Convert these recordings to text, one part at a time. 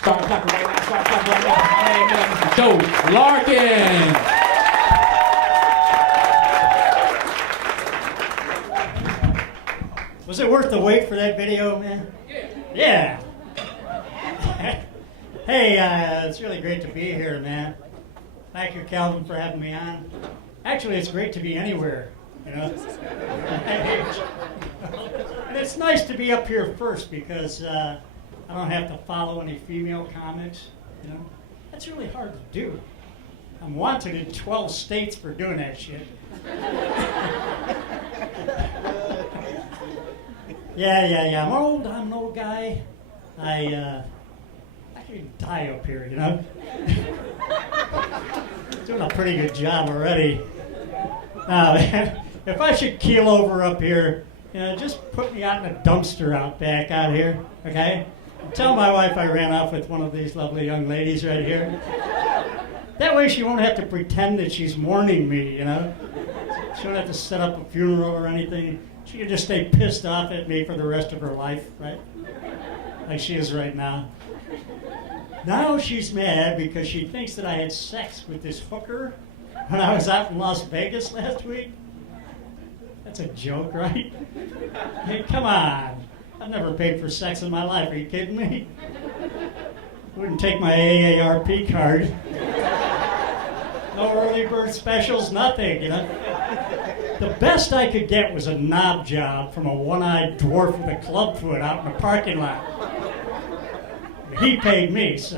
Start clapping right now. Start clapping right now. Amen. Joe Larkin. Was it worth the wait for that video, man? Yeah. Hey, it's really great to be here, man. Thank you, Calvin, for having me on. Actually, it's great to be anywhere, you know. And it's nice to be up here first because I don't have to follow any female comics, you know. That's really hard to do. I'm wanted in 12 states for doing that shit. Yeah. I'm an old guy. I can die up here, you know. Doing a pretty good job already. Now, if I should keel over up here, you know, just put me out in a dumpster out back out here, okay? Tell my wife I ran off with one of these lovely young ladies right here. That way she won't have to pretend that she's mourning me, you know. She won't have to set up a funeral or anything. She can just stay pissed off at me for the rest of her life, right? Like she is right now. Now she's mad because she thinks that I had sex with this hooker when I was out in Las Vegas last week. That's a joke, right? Hey, come on. I've never paid for sex in my life. Are you kidding me? Wouldn't take my AARP card. No early bird specials, nothing, you know? The best I could get was a knob job from a one-eyed dwarf with a clubfoot out in the parking lot. He paid me, so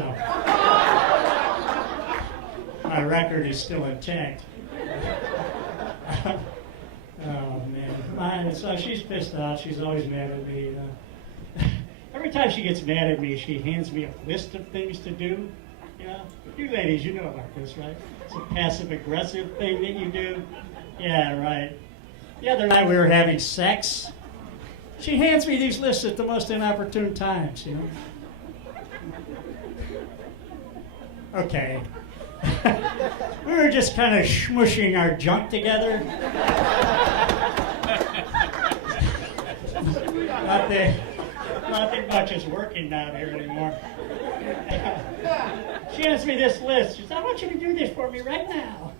my record is still intact. Oh, man. So she's pissed off. She's always mad at me. Every time she gets mad at me, she hands me a list of things to do. You know? You ladies, you know about this, right? It's a passive-aggressive thing that you do. Yeah, right. The other night we were having sex. She hands me these lists at the most inopportune times, you know? Okay. We were just kind of smushing our junk together. Nothing much is working down here anymore. She hands me this list. She says, I want you to do this for me right now.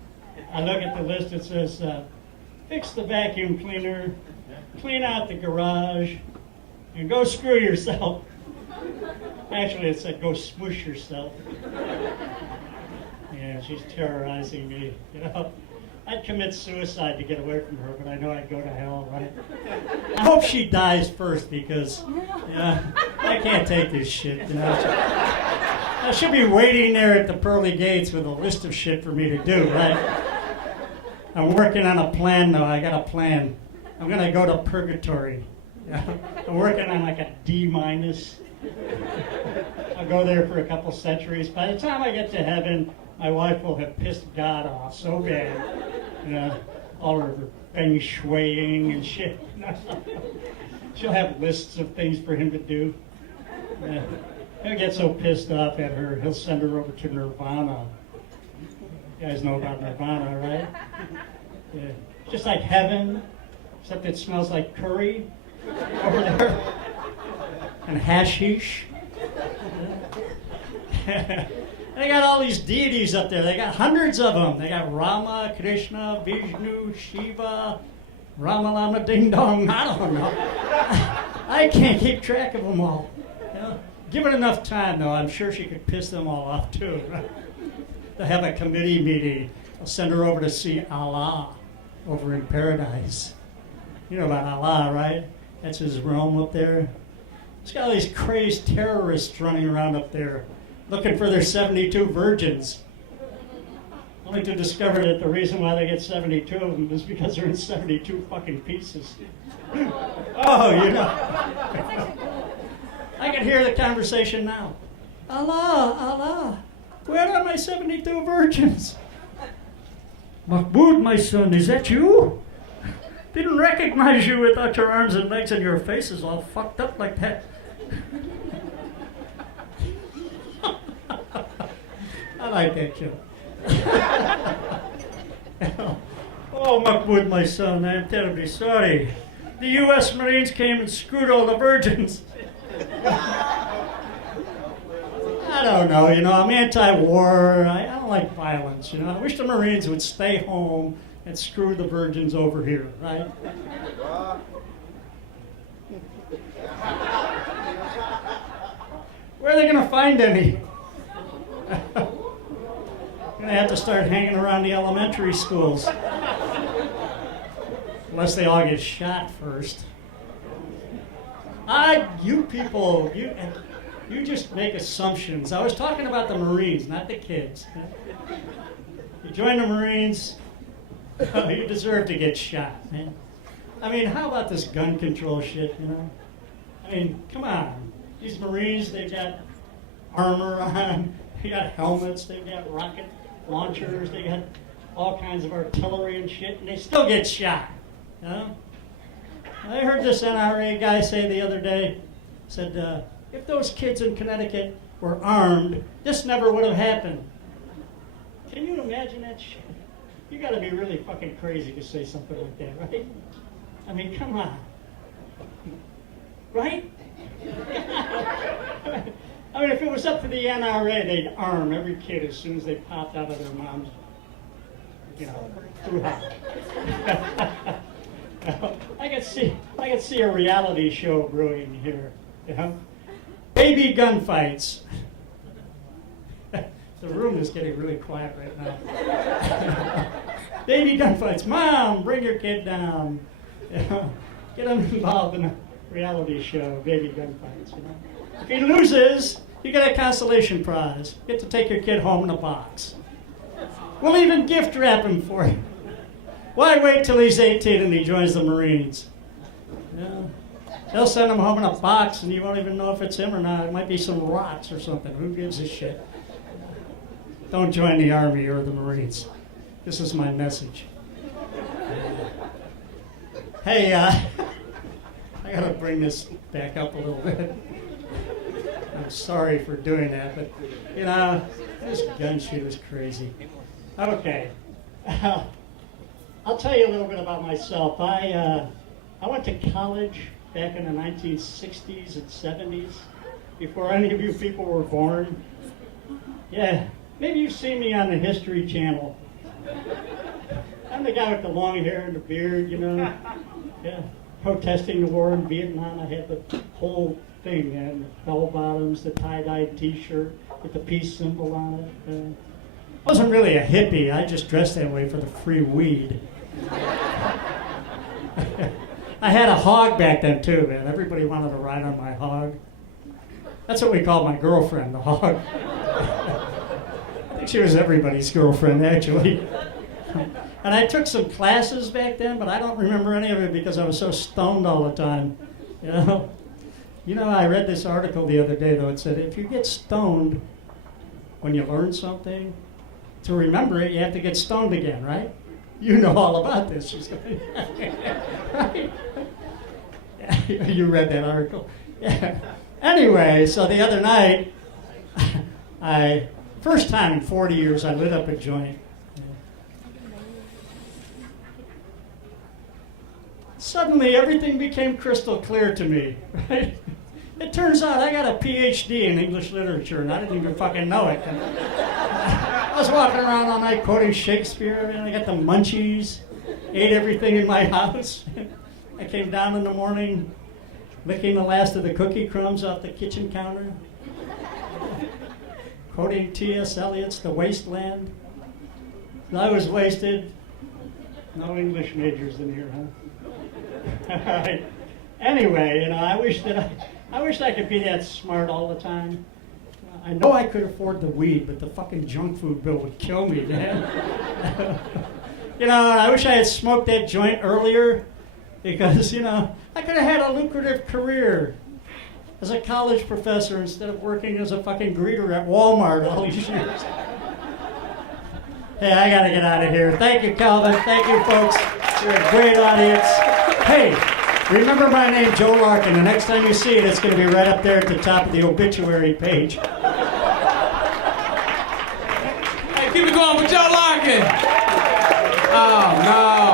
I look at the list. It says, fix the vacuum cleaner, clean out the garage, and go screw yourself. Actually, it said, go smush yourself. Yeah, she's terrorizing me, you know. I'd commit suicide to get away from her, but I know I'd go to hell, right? I hope she dies first because, yeah, I can't take this shit, you know. I should be waiting there at the pearly gates with a list of shit for me to do, right? I'm working on a plan, though. I got a plan. I'm going to go to purgatory. Yeah. I'm working on like a D-. I'll go there for a couple centuries. By the time I get to heaven, my wife will have pissed God off so bad. You know, all of her feng shuiing and shit. She'll have lists of things for him to do. He'll get so pissed off at her, he'll send her over to Nirvana. You guys know about Nirvana, right? Yeah. Just like heaven, except it smells like curry over there. And hashish. They got all these deities up there. They got hundreds of them. They got Rama, Krishna, Vishnu, Shiva, Rama Lama Ding Dong. I don't know. I can't keep track of them all. You know? Give it enough time, though. I'm sure she could piss them all off, too. They'll have a committee meeting. I'll send her over to see Allah over in paradise. You know about Allah, right? That's his realm up there. He's got all these crazed terrorists running around up there looking for their 72 virgins. Only to discover that the reason why they get 72 of them is because they're in 72 fucking pieces. Oh, you know. I can hear the conversation now. Allah, Allah, where are my 72 virgins? Mahmoud, my son, is that you? Didn't recognize you without your arms and legs and your face is all fucked up like that. I like that joke. Oh, Mahmoud, my son, I'm terribly sorry. The U.S. Marines came and screwed all the virgins. I I don't know, I'm anti-war. I don't like violence, I wish the Marines would stay home and screw the virgins over here, right? Where are they going to find any? Going to have to start hanging around the elementary schools. Unless they all get shot first. You people, you just make assumptions. I was talking about the Marines, not the kids. You join the Marines, you deserve to get shot, man. I mean, how about this gun control shit, I mean, come on. These Marines, they've got armor on, they got helmets, they've got rocket launchers, they got all kinds of artillery and shit, and they still get shot, I heard this NRA guy say the other day, said, if those kids in Connecticut were armed, this never would have happened. Can you imagine that shit? You gotta be really fucking crazy to say something like that, right? I mean, come on. Right? I mean, if it was up to the NRA, they'd arm every kid as soon as they popped out of their mom's, through house. I could see a reality show brewing here. Baby gunfights. The room is getting really quiet right now. Baby gunfights. Mom, bring your kid down. Get him involved in a reality show. Baby gunfights. If he loses, you get a consolation prize. You get to take your kid home in a box. We'll even gift wrap him for you. Why wait till he's 18 and he joins the Marines? They'll send him home in a box and you won't even know if it's him or not. It might be some rocks or something. Who gives a shit? Don't join the Army or the Marines. This is my message. Hey, I gotta bring this back up a little bit. I'm sorry for doing that, but, this gun shit is crazy. Okay. I'll tell you a little bit about myself. I went to college back in the 1960s and 70s, before any of you people were born. Yeah, maybe you've seen me on the History Channel. I'm the guy with the long hair and the beard, Yeah, protesting the war in Vietnam. I had the whole thing, and the bell bottoms, the tie-dye T-shirt with the peace symbol on it. I wasn't really a hippie. I just dressed that way for the free weed. I had a hog back then too, man. Everybody wanted to ride on my hog. That's what we called my girlfriend, the hog. I think she was everybody's girlfriend, actually. And I took some classes back then, but I don't remember any of it because I was so stoned all the time. I read this article the other day, though. It said, if you get stoned when you learn something, to remember it, you have to get stoned again, right? You know all about this. She's going, right? You read that article? Yeah. Anyway, so the other night, first time in 40 years, I lit up a joint. Suddenly, everything became crystal clear to me, right? It turns out I got a PhD in English literature, and I didn't even fucking know it. I was walking around all night quoting Shakespeare, and I got the munchies, ate everything in my house. I came down in the morning, licking the last of the cookie crumbs off the kitchen counter, quoting T.S. Eliot's The Wasteland. I was wasted. No English majors in here, huh? All right. Anyway, I wish I could be that smart all the time. I know I could afford the weed, but the fucking junk food bill would kill me, man. I wish I had smoked that joint earlier because, I could have had a lucrative career as a college professor instead of working as a fucking greeter at Walmart all these years. Hey, I gotta get out of here. Thank you, Calvin. Thank you, folks. You're a great audience. Hey, remember my name, Joe Larkin. The next time you see it, it's going to be right up there at the top of the obituary page. Hey, keep it going with Joe Larkin. Oh, no.